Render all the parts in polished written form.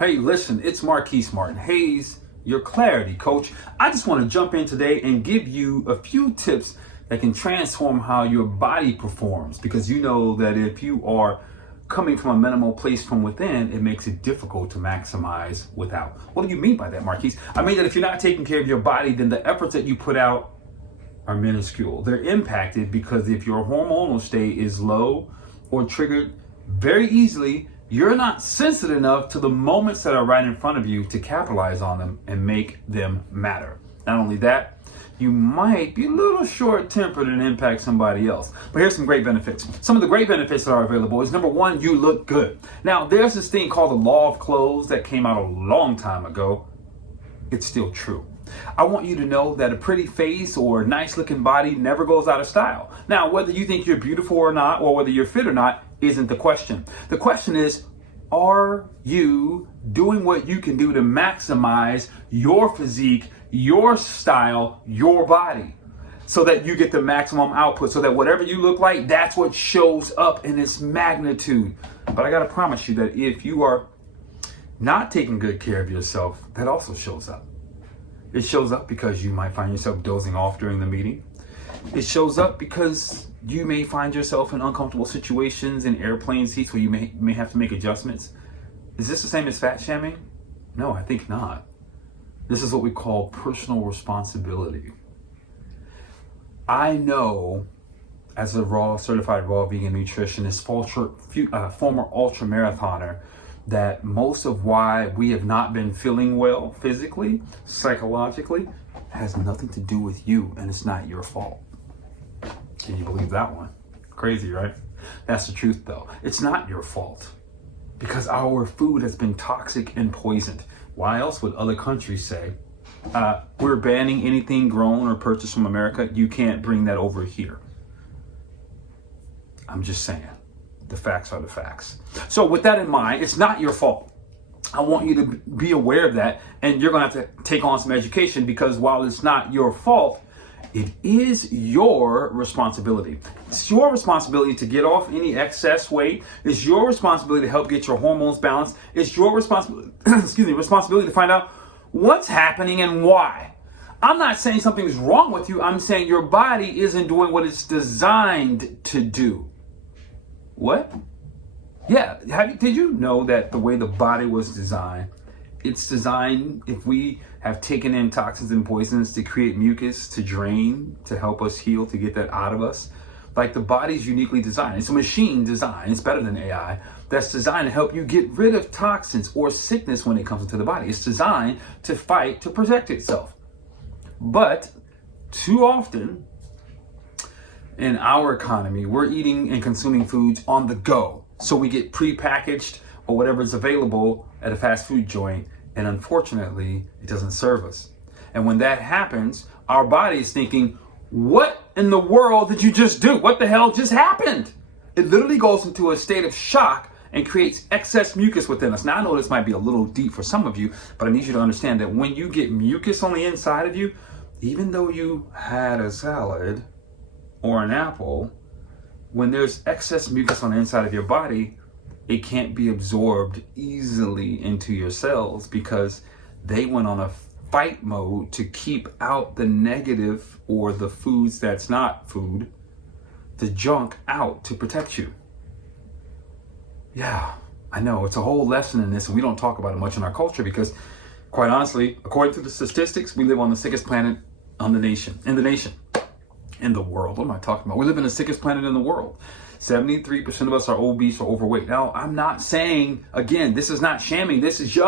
Hey, listen, it's Marquise Martin Hayes, your clarity coach. I just want to jump in today and give you a few tips that can transform how your body performs, because you know that if you are coming from a minimal place from within, it makes it difficult to maximize without. What do you mean by that, Marquise? I mean that if you're not taking care of your body, then the efforts that you put out are minuscule. They're impacted because if your hormonal state is low or triggered very easily, you're not sensitive enough to the moments that are right in front of you to capitalize on them and make them matter. Not only that, you might be a little short-tempered and impact somebody else. But here's some great benefits. Some of the great benefits that are available is, number one, you look good. Now, there's this thing called the law of clothes that came out a long time ago. It's still true. I want you to know that a pretty face or a nice looking body never goes out of style. Now, whether you think you're beautiful or not, or whether you're fit or not, isn't the question. The question is, are you doing what you can do to maximize your physique, your style, your body, so that you get the maximum output, so that whatever you look like, that's what shows up in its magnitude. But I gotta promise you that if you are not taking good care of yourself, that also shows up. It shows up because you might find yourself dozing off during the meeting. It shows up because you may find yourself in uncomfortable situations in airplane seats where you may have to make adjustments. Is this the same as fat shaming? No, I think not. This is what we call personal responsibility. I know, as a certified raw vegan nutritionist, former ultra marathoner, that most of why we have not been feeling well physically, psychologically, has nothing to do with you, and it's not your fault. Can you believe that one? Crazy, right? That's the truth, though. It's not your fault, because our food has been toxic and poisoned. Why else would other countries say, we're banning anything grown or purchased from America, you can't bring that over here? I'm just saying. The facts are the facts. So with that in mind, it's not your fault. I want you to be aware of that, and you're going to have to take on some education, because while it's not your fault, it is your responsibility. It's your responsibility to get off any excess weight. It's your responsibility to help get your hormones balanced. It's your responsibility, responsibility to find out what's happening and why. I'm not saying something's wrong with you. I'm saying your body isn't doing what it's designed to do. What? Yeah, did you know that the way the body was designed, it's designed, if we have taken in toxins and poisons, to create mucus, to drain, to help us heal, to get that out of us? Like, the body's uniquely designed. It's a machine design. It's better than AI. That's designed to help you get rid of toxins or sickness when it comes into the body. It's designed to fight, to protect itself. But too often in our economy, we're eating and consuming foods on the go. So we get prepackaged or whatever is available at a fast food joint, and unfortunately, it doesn't serve us. And when that happens, our body is thinking, what in the world did you just do? What the hell just happened? It literally goes into a state of shock and creates excess mucus within us. Now, I know this might be a little deep for some of you, but I need you to understand that when you get mucus on the inside of you, even though you had a salad or an apple, when there's excess mucus on the inside of your body, it can't be absorbed easily into your cells, because they went on a fight mode to keep out the negative, or the foods that's not food, the junk out to protect you. Yeah, I know, it's a whole lesson in this, and we don't talk about it much in our culture, because quite honestly, according to the statistics, we live on the sickest planet in the world. What am I talking about? We live in the sickest planet in the world. 73% of us are obese or overweight. Now, I'm not saying, again, this is not shaming. This is,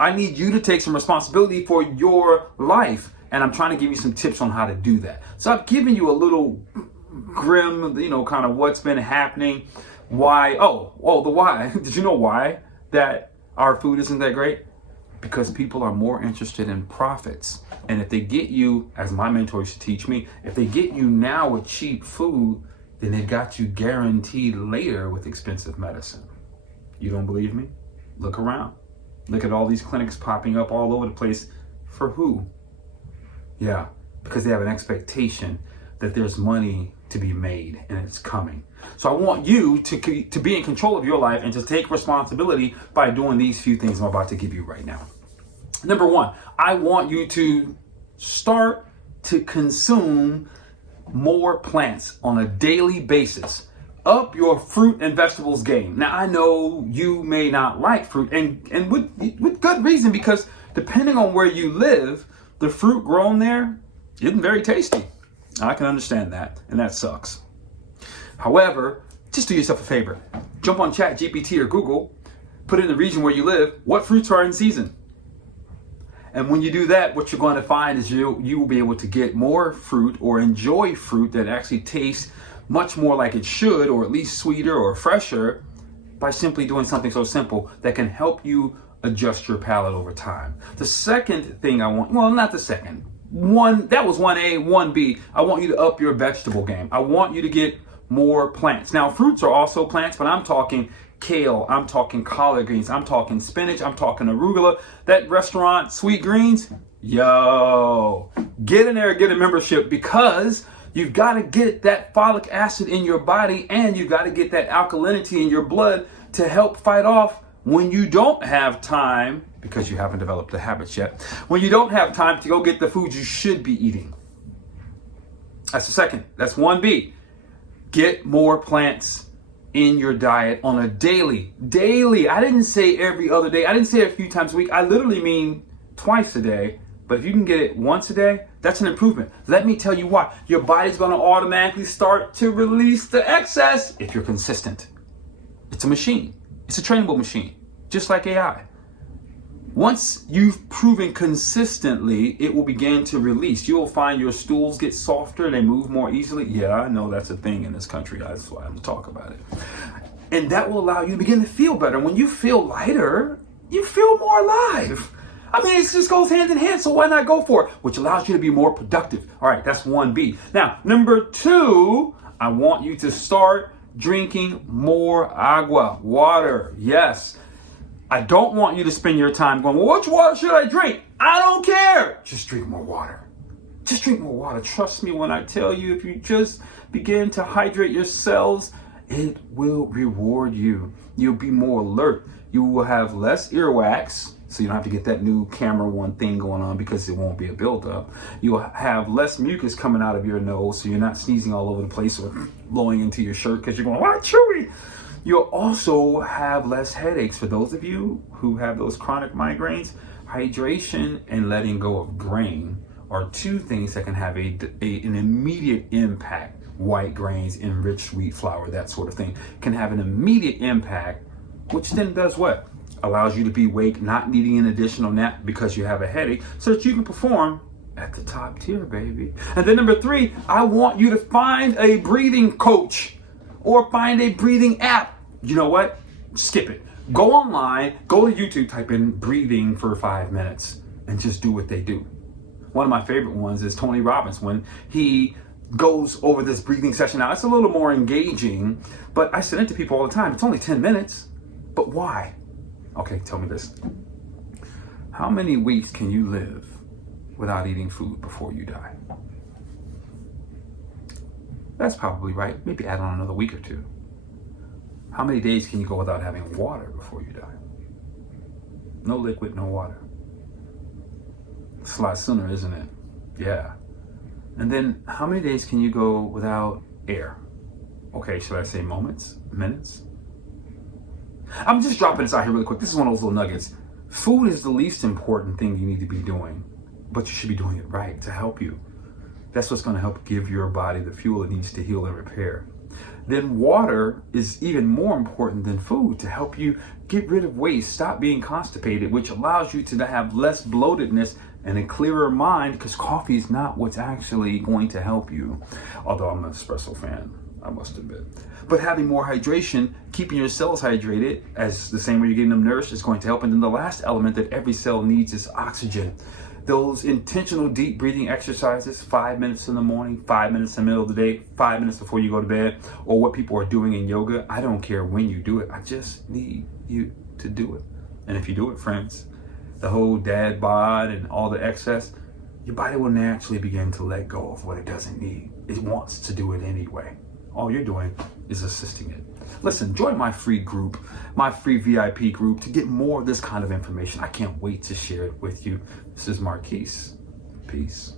I need you to take some responsibility for your life. And I'm trying to give you some tips on how to do that. So I've given you a little grim, kind of what's been happening. Why? Oh, the why. Did you know why that our food isn't that great? Because people are more interested in profits. And if they get you, as my mentor used to teach me, if they get you now with cheap food, then they've got you guaranteed later with expensive medicine. You don't believe me? Look around. Look at all these clinics popping up all over the place. For who? Yeah, because they have an expectation that there's money to be made, and it's coming. So I want you to be in control of your life and to take responsibility by doing these few things I'm about to give you right now. Number one, I want you to start to consume more plants on a daily basis. Up your fruit and vegetables game. Now, I know you may not like fruit, and with good reason, because depending on where you live, the fruit grown there isn't very tasty. I can understand that, and that sucks. However, just do yourself a favor. Jump on ChatGPT or Google, put in the region where you live, what fruits are in season. And when you do that, what you're going to find is you will be able to get more fruit or enjoy fruit that actually tastes much more like it should, or at least sweeter or fresher, by simply doing something so simple that can help you adjust your palate over time. The second thing I want, well, not the second, that was 1A, 1B. I want you to up your vegetable game. I want you to get more plants. Now, fruits are also plants, but I'm talking kale, I'm talking collard greens, I'm talking spinach, I'm talking arugula. That restaurant, Sweet Greens, yo, get in there and get a membership, because you've got to get that folic acid in your body, and you've got to get that alkalinity in your blood to help fight off when you don't have time, because you haven't developed the habits yet, when you don't have time to go get the food you should be eating. That's the second. That's 1B. Get more plants in your diet on a daily. I didn't say every other day. I didn't say a few times a week. I literally mean twice a day. But if you can get it once a day, that's an improvement. Let me tell you why. Your body's going to automatically start to release the excess if you're consistent. It's a machine. It's a trainable machine, just like AI. Once you've proven consistently, it will begin to release. You'll find your stools get softer, they move more easily. Yeah, I know that's a thing in this country. That's why I'm talking about it. And that will allow you to begin to feel better. When you feel lighter, you feel more alive. I mean, it just goes hand in hand, so why not go for it? Which allows you to be more productive. All right, that's 1B. Now, number 2, I want you to start drinking more agua, water. Yes. I don't want you to spend your time going, well, which water should I drink? I don't care. Just drink more water. Just drink more water. Trust me when I tell you, if you just begin to hydrate your cells, it will reward you. You'll be more alert. You will have less earwax, so you don't have to get that new camera one thing going on, because it won't be a buildup. You'll have less mucus coming out of your nose, so you're not sneezing all over the place or blowing into your shirt because you're going, why chewy? You'll also have less headaches. For those of you who have those chronic migraines, hydration and letting go of grain are two things that can have an immediate impact. White grains, enriched wheat flour, that sort of thing, can have an immediate impact, which then does what? Allows you to be awake, not needing an additional nap because you have a headache, so that you can perform at the top tier, baby. And then number 3, I want you to find a breathing coach or find a breathing app. You know what? Skip it. Go online, go to YouTube, type in breathing for 5 minutes, and just do what they do. One of my favorite ones is Tony Robbins, when he goes over this breathing session. Now, it's a little more engaging, but I send it to people all the time. It's only 10 minutes. But why? Okay, tell me this. How many weeks can you live without eating food before you die? That's probably right. Maybe add on another week or 2. How many days can you go without having water before you die? No liquid, no water. It's a lot sooner, isn't it? Yeah. And then how many days can you go without air? Okay, should I say moments, minutes? I'm just dropping this out here really quick. This is one of those little nuggets. Food is the least important thing you need to be doing, but you should be doing it right to help you. That's what's going to help give your body the fuel it needs to heal and repair. Then water is even more important than food to help you get rid of waste, stop being constipated, which allows you to have less bloatedness and a clearer mind, because coffee is not what's actually going to help you. Although I'm an espresso fan, I must admit. But having more hydration, keeping your cells hydrated, as the same way you're getting them nourished, is going to help. And then the last element that every cell needs is oxygen. Those intentional deep breathing exercises, 5 minutes in the morning, 5 minutes in the middle of the day, 5 minutes before you go to bed, or what people are doing in yoga. I don't care when you do it. I just need you to do it. And if you do it, friends, the whole dad bod and all the excess, your body will naturally begin to let go of what it doesn't need. It wants to do it anyway. All you're doing is assisting it. Listen, join my free group, my free VIP group, to get more of this kind of information. I can't wait to share it with you. This is Marquise. Peace.